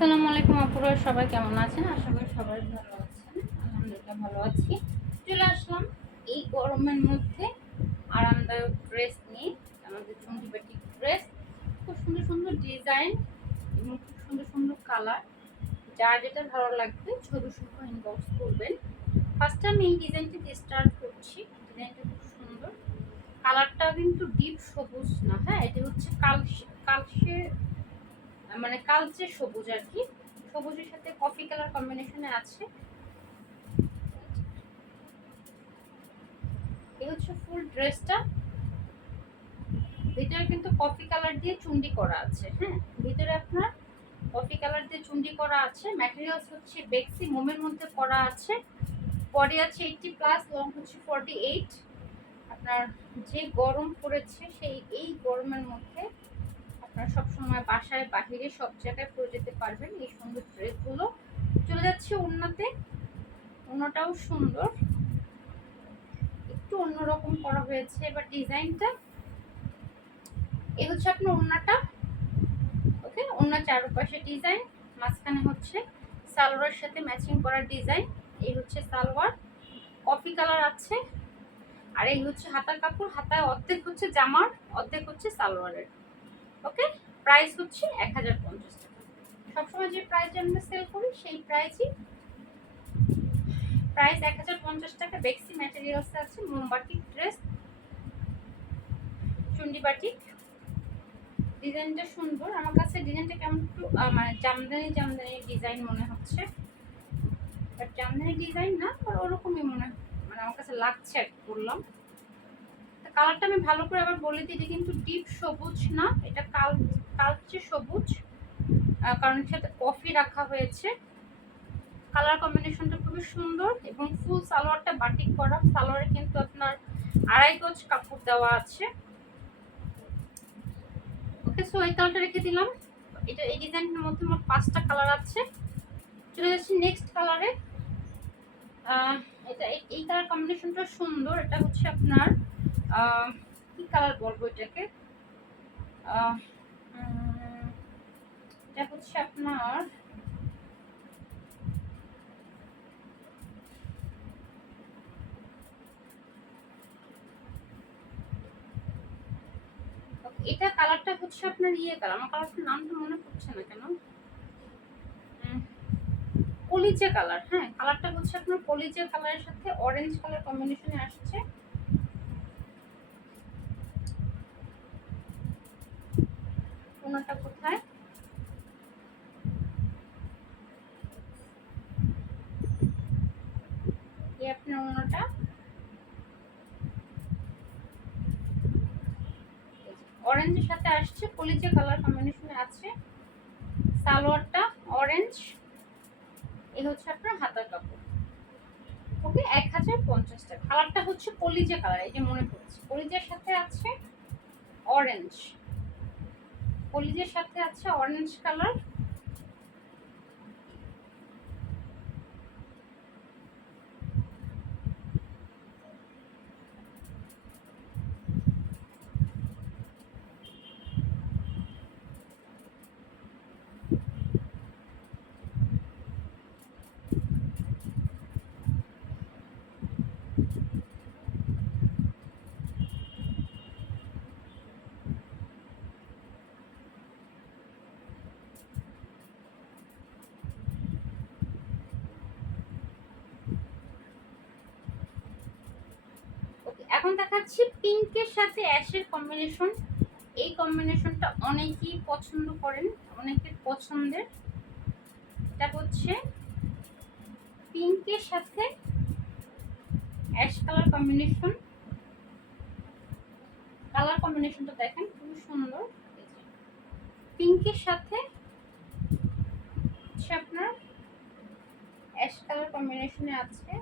আসসালামু আলাইকুম আপুরা, সবাই কেমন আছেন? আশা করি সবাই ভালো আছেন। আলহামদুলিল্লাহ ভালো আছি। চলে আসলাম এই গরমের মধ্যে আরামদায়ক ড্রেস নিয়ে। আমাদের চুমকি বাটিক ড্রেস, খুব সুন্দর সুন্দর ডিজাইন এবং খুব সুন্দর সুন্দর কালার। যার যেটা ভালো লাগবে ছবি সহ ইনবক্স করবেন। ফার্স্টে আমি এই ডিজাইনটি দিয়ে স্টার্ট করছি। ডিজাইনটা খুব সুন্দর, কালারটা কিন্তু ডিপ সবুজ না, হ্যাঁ এটা হচ্ছে কালসে মানে কালচে সবুজ আর কি। সবুজের সাথে কফি কালার কম্বিনেশনে আছে। এই হচ্ছে ফুল ড্রেসটা। ভিতরে কিন্তু কফি কালার দিয়ে চুন্ডি করা আছে, হ্যাঁ ভিতরে আপনার কফি কালার দিয়ে চুন্ডি করা আছে। ম্যাটেরিয়ালস হচ্ছে বেক্সি মোমের মধ্যে করা আছে। বডি আছে 80 প্লাস, লং হচ্ছে 48। আপনার যে গরম পড়েছে সেই এই গরমের মধ্যে আপনারা সবসময় বাসায় বাহিরে সব জায়গায় পরে যেতে পারবেন এই সুন্দর ড্রেসগুলো। চলে যাচ্ছে ওড়নাতে। ওড়নাটাও সুন্দর, একটু অন্যরকম করা হয়েছে এবার ডিজাইনটা। এই হচ্ছে আপনার ওড়নাটা। ওকে, ওড়নার চারপাশে ডিজাইন, মাঝখানে হচ্ছে সালোয়ারের সাথে ম্যাচিং করা ডিজাইন। এই হচ্ছে সালোয়ার, কফি কালার আছে। আর এই হচ্ছে হাতার কাপড়, হাতায় অর্ধেক হচ্ছে জামার, অর্ধেক হচ্ছে সালোয়ারের। ওকে, প্রাইস হচ্ছে 1050 টাকা। সবসময় যে প্রাইস আমরা সেল করি সেই প্রাইসই। প্রাইস 1050 টাকা। বেক্সি ম্যাটেরিয়ালস আছে। মোমবাটিক ড্রেস, চুন্ডি বাটিক। ডিজাইনটা সুন্দর, আমার কাছে ডিজাইনটা কেমন একটু মানে জামদানি জামদানি ডিজাইন মনে হচ্ছে, বাট জামদানি ডিজাইন না, আর ওরকমই মনে মানে আমার কাছে লাগছে আর কি বললাম। কালারটা আমি ভালো করে আবার বলে দিই, এটা কিন্তু ডিপ সবুজ না, এটা কালচে সবুজ, কারণ এর সাথে কফি রাখা হয়েছে। কালার কম্বিনেশনটা খুবই সুন্দর এবং ফুল সালোয়ারটা বাটিক করা। সালোয়ারে কিন্তু আপনার 2.5 গজ কাপড় দেওয়া আছে। ওকে, সো এই কালারটা রেখে দিলাম। এটা এই ডিজাইনের মধ্যে মোট 5টা কালার আছে। চলে যাচ্ছি নেক্সট কালারে। এটা এই কালার কম্বিনেশনটা সুন্দর। এটা হচ্ছে আপনার কি কালার বলবো এটাকে, এটা হচ্ছে আপনার এটা কালারটা হচ্ছে আপনার ইয়ে কালার, আমার কালারটার নামটা মনে পড়ছে না কেন, কলিজা কালার। হ্যাঁ, কালারটা হচ্ছে আপনার কলিজা কালারের সাথে অরেঞ্জ কালার কম্বিনেশনে আসছে। ওনাটা কোথায়, এই আপনার ওনাটা অরেঞ্জের সাথে আসছে, কলিজা কালার কম্বিনেশনে আছে। সালোয়ারটা অরেঞ্জ। এই হচ্ছে আপনার হাতার কাপড়। ওকে, 1050 টাকা। কালারটা হচ্ছে কলিজা কালার, এই যে মনে পড়ছে, কলিজার সাথে আছে অরেঞ্জ, কলিজের সাথে আছে অরেঞ্জ কালার। এখন দেখাচ্ছি পিঙ্কের সাথে অ্যাশের কম্বিনেশন। এই কম্বিনেশনটা অনেকেই পছন্দ করেন, অনেকের পছন্দের। এটা হচ্ছে পিঙ্কের সাথে অ্যাশ কালার কম্বিনেশন। কালার কম্বিনেশনটা দেখেন খুবই সুন্দর। পিঙ্কের সাথে হচ্ছে আপনার অ্যাশ কালার কম্বিনেশনে আছে।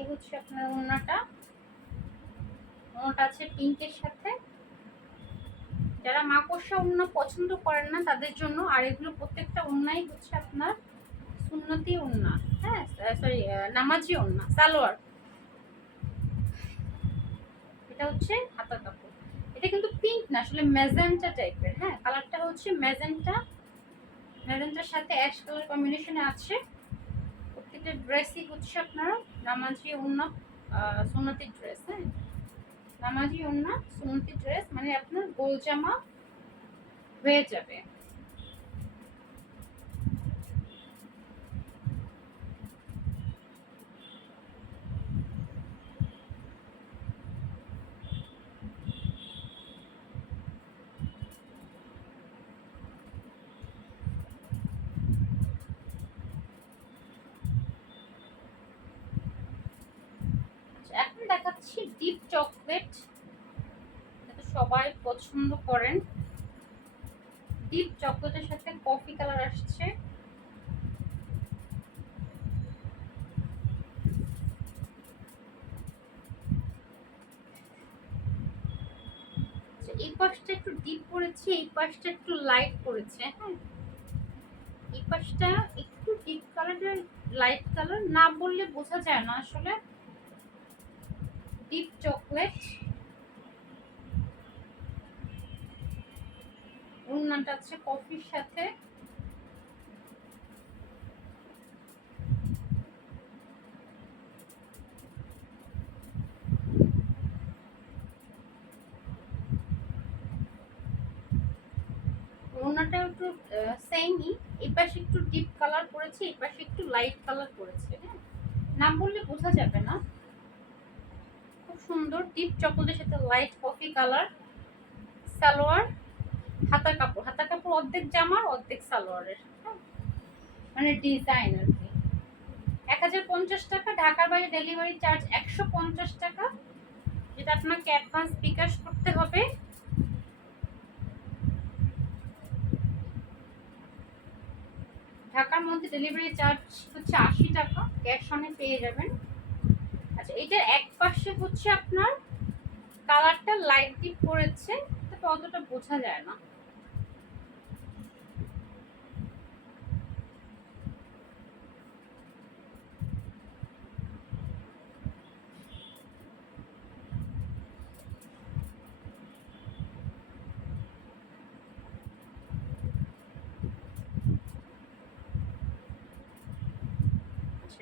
এই হচ্ছে আপনার ওড়নাটা। ওড়নাটা আছে পিঙ্কের সাথে। যারা মাকড়সা ওড়না পছন্দ করেন না তাদের জন্য, আর এগুলো প্রত্যেকটা ওড়নাই হচ্ছে আপনার সুন্নতি ওড়না, হ্যাঁ সরি নামাজি ওড়না। সালোয়ার, এটা হচ্ছে হাতার কাপড়। এটা এটা কিন্তু পিঙ্ক না, আসলে ম্যাজেন্টা টাইপের। হ্যাঁ, কালারটা হচ্ছে ম্যাজেন্টা, ম্যাজেন্টার সাথে অ্যাশ কালার কম্বিনেশনে আছে। প্রত্যেকটা ড্রেসই হচ্ছে আপনার নামাজি ওড়না, সুন্নতি ড্রেস। হ্যাঁ, নামাজি ওড়না সুন্নতি ড্রেস মানে আপনার গোল জামা হয়ে যাবে। এখন দেখাচ্ছি ডিপ চকলেট, এটা সবাই পছন্দ করেন। ডিপ চকলেটের সাথে কফি কালার আসছে। এই পাশটা একটু ডিপ করেছি, এই পাশটা একটু লাইট করেছে। হ্যাঁ, এই পাশটা একটু ডিপ কালারের, লাইট কালার না বললে বোঝা যায় না আসলে। ডিপ চকলেট, ওড়নাটা আছে কফির সাথে। ওড়নাটা একটু সেমই, এই পাশে একটু ডিপ কালার করেছে, এই পাশে একটু লাইট কালার করেছে। হ্যাঁ, না বললে বোঝা যাবে না। খুব সুন্দর ডিপ চকলেটের সাথে লাইট কফি কালার। সালোয়ার, হাতা কাপড়, হাতা কাপড় অর্ধেক জামার অর্ধেক সালোয়ারের। হ্যাঁ, মানে ডিজাইন আর কি। 1050 টাকা, ঢাকার বাইরে ডেলিভারি চার্জ 150 টাকা, যেটা আপনাকে অ্যাডভান্স বিকাশ করতে হবে। ঢাকার মধ্যে ডেলিভারি চার্জ হচ্ছে 80 টাকা, ক্যাশ অনে পেয়ে যাবেন। আচ্ছা, এটার এক পাশে হচ্ছে আপনার কালারটা লাইট ডিপ করেছে, তবে অতটা বোঝা যায় না।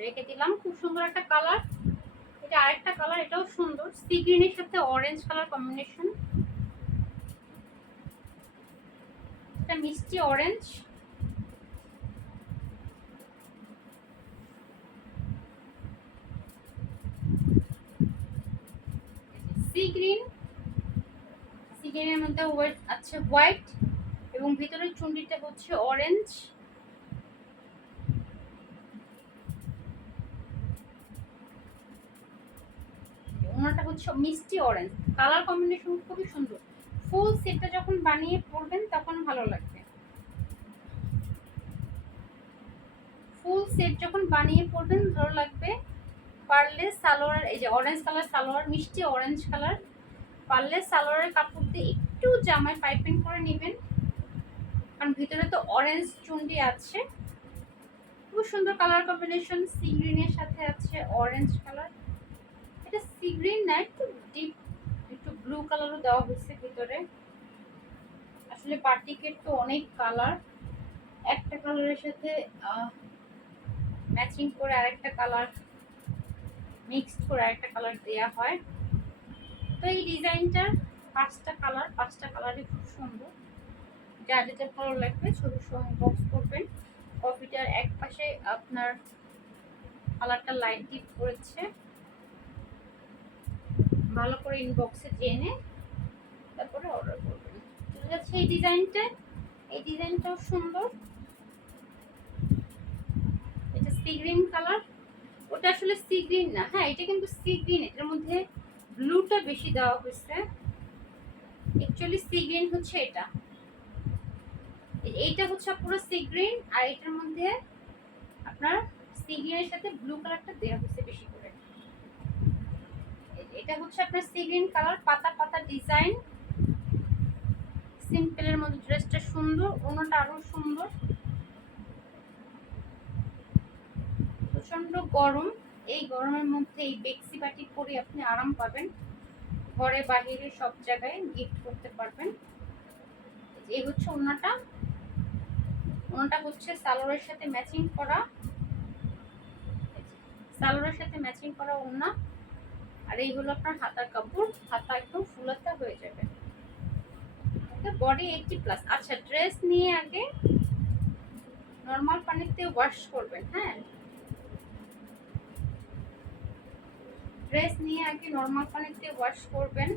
রেখে দিলাম, খুব সুন্দর একটা কালার। এটা আরেকটা কালার, এটাও সুন্দর, সি গ্রিনের সাথে অরেঞ্জ কালার কম্বিনেশন। এটা মিষ্টি অরেঞ্জ। সি গ্রিন, সি গ্রিনের মধ্যে আছে হোয়াইট এবং ভিতরের চুন্ডিটা হচ্ছে অরেঞ্জ। ওনাটা হচ্ছে মিষ্টি অরেঞ্জ, কালার কম্বিনেশন খুবই সুন্দর। ফুল সেটটা যখন বানিয়ে পরবেন তখন ভালো লাগবে। ফুল সেট যখন বানিয়ে পরবেন ভালো লাগবে। পারলে সালোয়ার, এই যে অরেঞ্জ কালার সালোয়ার, মিষ্টি অরেঞ্জ কালার, পারলে সালোয়ারের কাপড় দিয়ে একটু জামায় পাইপিং করে নেবেন, কারণ ভিতরে তো অরেঞ্জ চুন্ডি আছে। খুব সুন্দর কালার কম্বিনেশন, সি গ্রিনের সাথে আছে অরেঞ্জ কালার। এটা সি গ্রিন না, একটু ডিপ, একটু ব্লু কালারও দেওয়া হয়েছে ভিতরে। আসলে বাটিকের তো অনেক কালার, একটা কালারের সাথে ম্যাচিং করে আরেকটা কালার মিক্সড করে আরেকটা কালার দেওয়া হয়। তো এই ডিজাইনটার পাঁচটা কালারই খুব সুন্দর। যার যেটা ভালো লাগবে ছবি সহ বক্স করবেন। কপিটার এক পাশে আপনার কালারটা লাইট ডিপ করেছে, ভালো করে ইনবক্সে জেনে তারপরে অর্ডার করবেন। চলে যাচ্ছে এই ডিজাইনটা, এই ডিজাইনটাও সুন্দর। এটা সি গ্রিন কালার, ওটা আসলে সি গ্রিন না। হ্যাঁ, এটা কিন্তু সি গ্রিন, এটার মধ্যে ব্লুটা বেশি দেওয়া হয়েছে। অ্যাকচুয়ালি সি গ্রিন হচ্ছে এটা, এইটা হচ্ছে পুরো সি গ্রিন, আর এটার মধ্যে আপনার সি গ্রিনের সাথে ব্লু কালারটা দেওয়া হয়েছে বেশি করে। এটা হচ্ছে আপনার সি গ্রিন কালার, পাতা পাতা ডিজাইন, সিম্পলের মধ্যে ড্রেসটা সুন্দর, ওনাটা আরো সুন্দর। প্রচন্ড গরম, এই গরমের মধ্যে এই বেক্সি বাটি পরে আপনি আরাম পাবেন। ঘরে বাহিরে সব জায়গায় গিফট করতে পারবেন। এই হচ্ছে ওড়নাটা। ওড়নাটা হচ্ছে সালোয়ারের সাথে ম্যাচিং করা, সালোয়ারের সাথে ম্যাচিং করা ওড়না। আর এই হলো আপনার হাতার কাপড়, হাতা একদম ফুলাতে হয়ে যাবে। বডি 80+। আচ্ছা, ড্রেস নিয়ে আগে নরমাল পানিতে ওয়াশ করবেন। হ্যাঁ, ড্রেস নিয়ে আগে নরমাল পানিতে ওয়াশ করবেন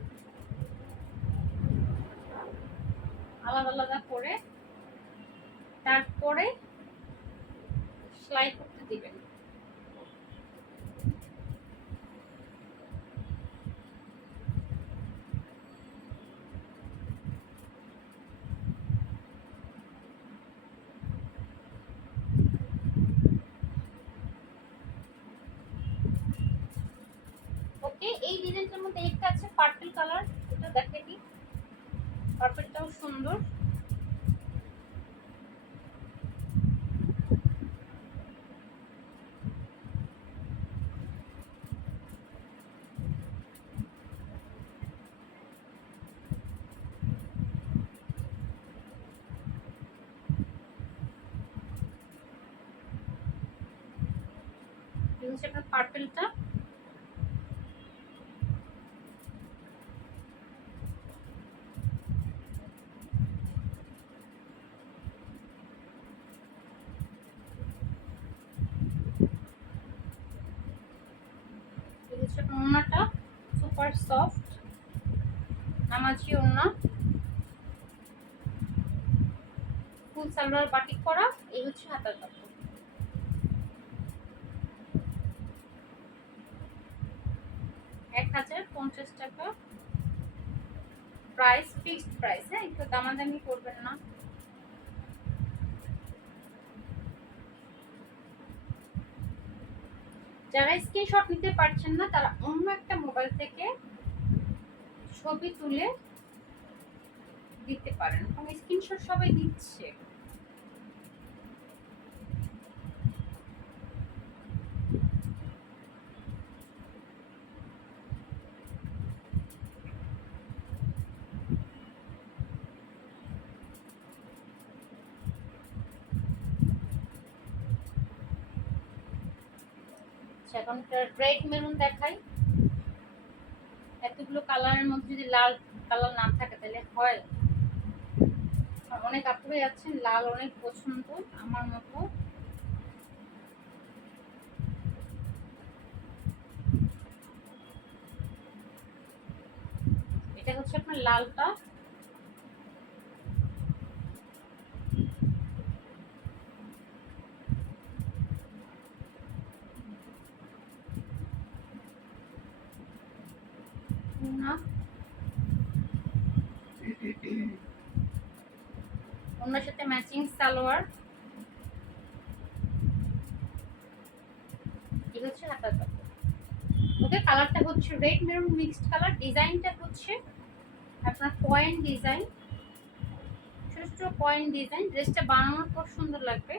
আলাদা আলাদা করে, তারপরে সেলাই করতে দিবেন। ওকে, এই ডিজাইনটার মধ্যে একটা আছে পার্পল কালার, এটা দেখে দিই। পার্পলটাও সুন্দর। হচ্ছে আপনার পার্পলটা। ওড়নাটা সুপার সফট নামাজি ওড়না, ফুল সালোয়ার বাটিক করা। এই হচ্ছে হাতার কাপড়। 1050 টাকা প্রাইস, ফিক্সড প্রাইস। হ্যাঁ, একটু দামাদামি করবেন না। যারা স্ক্রিনশট নিতে পারছেন না তারা অন্য একটা মোবাইল থেকে ছবি তুলে দিতে পারেন, কারণ স্ক্রিনশট সবাই দিচ্ছে। এখন রেড মেরুন দেখাই। এতগুলো কালারের মধ্যে যদি লাল কালার না থাকে তাহলে হয়? অনেক আপুরাই আছেন লাল অনেক পছন্দ আমার মতো। এটা হচ্ছে আপনার লালটা। ওনার সাথে ম্যাচিং সালোয়ার। এই হচ্ছে হাতার কাপড়। ওকে, কালারটা হচ্ছে রেড মেরুন মিক্সড কালার। ডিজাইনটা হচ্ছে আপনার পয়েন্ট ডিজাইন, ছোট ছোট পয়েন্ট ডিজাইন। ড্রেসটা বানানোর পর সুন্দর লাগবে।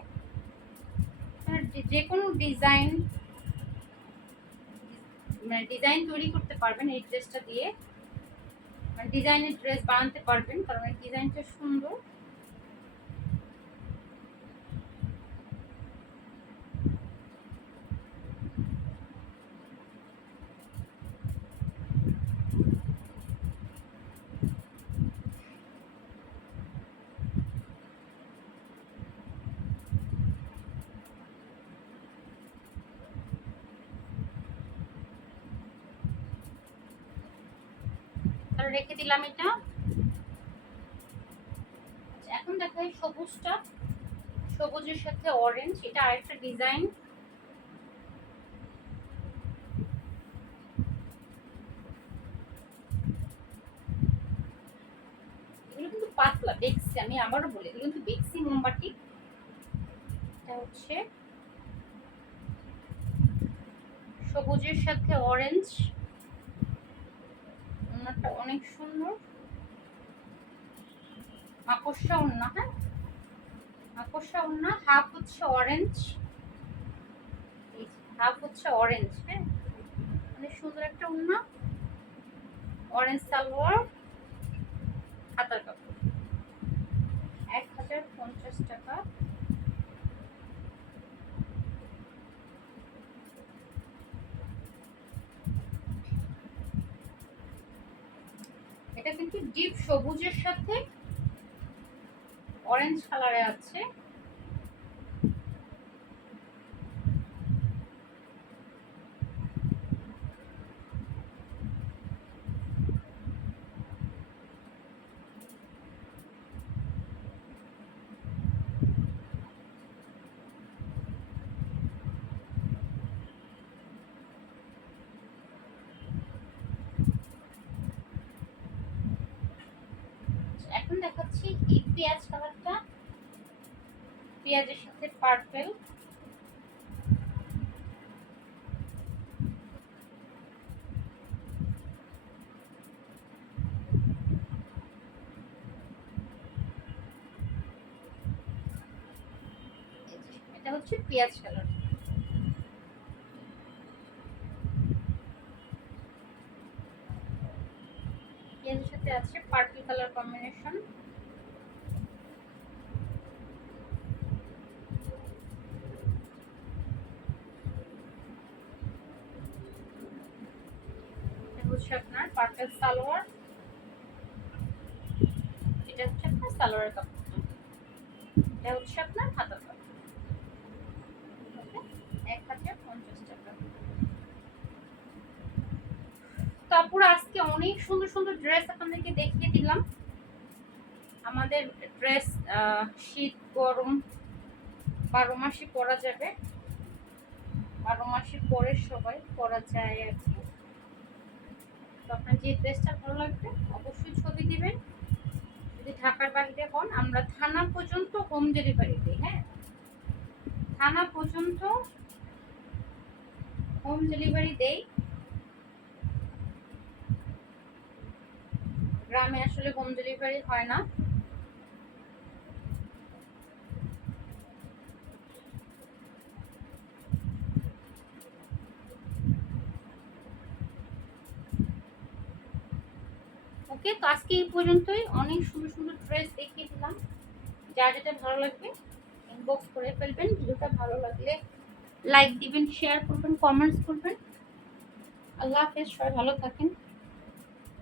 যে কোনো ডিজাইন ডিজাইন তৈরি করতে পারবেন এই ড্রেসটা দিয়ে, ডিজাইনের ড্রেস বানাতে পারবেন, কারণ এই ডিজাইনটা সুন্দর। রেখে দিলাম এটা। এখন দেখাই সবুজটা, সবুজের সাথে অরেঞ্জ। এটা আরেকটা ডিজাইন। এগুলো কিন্তু পাতলা বেক্সি, আমি আবারও বলি এগুলো কিন্তু বেক্সি মোমবাতি। এটা হচ্ছে সবুজের সাথে অরেঞ্জ, ওনাটা অনেক সুন্দর। মাকড়সা ওড়না। হ্যাঁ, মাকড়সা ওড়না। হাফ হচ্ছে অরেঞ্জ, হাফ হচ্ছে অরেঞ্জ। হ্যাঁ, অনেক সুন্দর একটা ওড়না। অরেঞ্জ সালোয়ার, হাতার কাপড় 1050 টাকা। এটা কিন্তু ডিপ সবুজের সাথে অরেঞ্জ কালারে আছে। এখন দেখাচ্ছি এই পেঁয়াজ কালারটা, পেঁয়াজের সাথে পার্পল। এটা হচ্ছে পেঁয়াজ কালার। পেঁয়াজের সাথে আছে পার্পল কালার কম্বিনেশন। হচ্ছে আপনার পার্পল সালোয়ার, এটা হচ্ছে আপনার সালোয়ারের কাপড়, এটা হচ্ছে আপনার হাতার কাপড়। 1050 টাকা। তারপর আজকে অনেক সুন্দর সুন্দর ড্রেস আপনাদেরকে দেখিয়ে দিলাম। আমাদের ড্রেস শীত গরম 12 মাসই পরা যাবে, 12 মাসই পরে সবাই পরা যায় আর কি। তো আপনার যে ড্রেসটা ভালো লাগবে অবশ্যই ছবি দিবেন। যদি ঢাকার বাইরে হন, আমরা থানা পর্যন্ত হোম ডেলিভারি দিই। হ্যাঁ, থানা পর্যন্ত হোম ডেলিভারি দেই। গ্রামে আসলে হোম ডেলিভারি হয় না। ওকে, তো আজকে এই পর্যন্তই। অনেক সুন্দর সুন্দর ড্রেস দেখিয়ে দিলাম। যার যেটা ভালো লাগবে ইনবক্স করে ফেলবেন। ভিডিওটা ভালো লাগলে লাইক দিবেন, শেয়ার করবেন, কমেন্টস করবেন। আল্লাহ হাফেজ, সবাই ভালো থাকেন।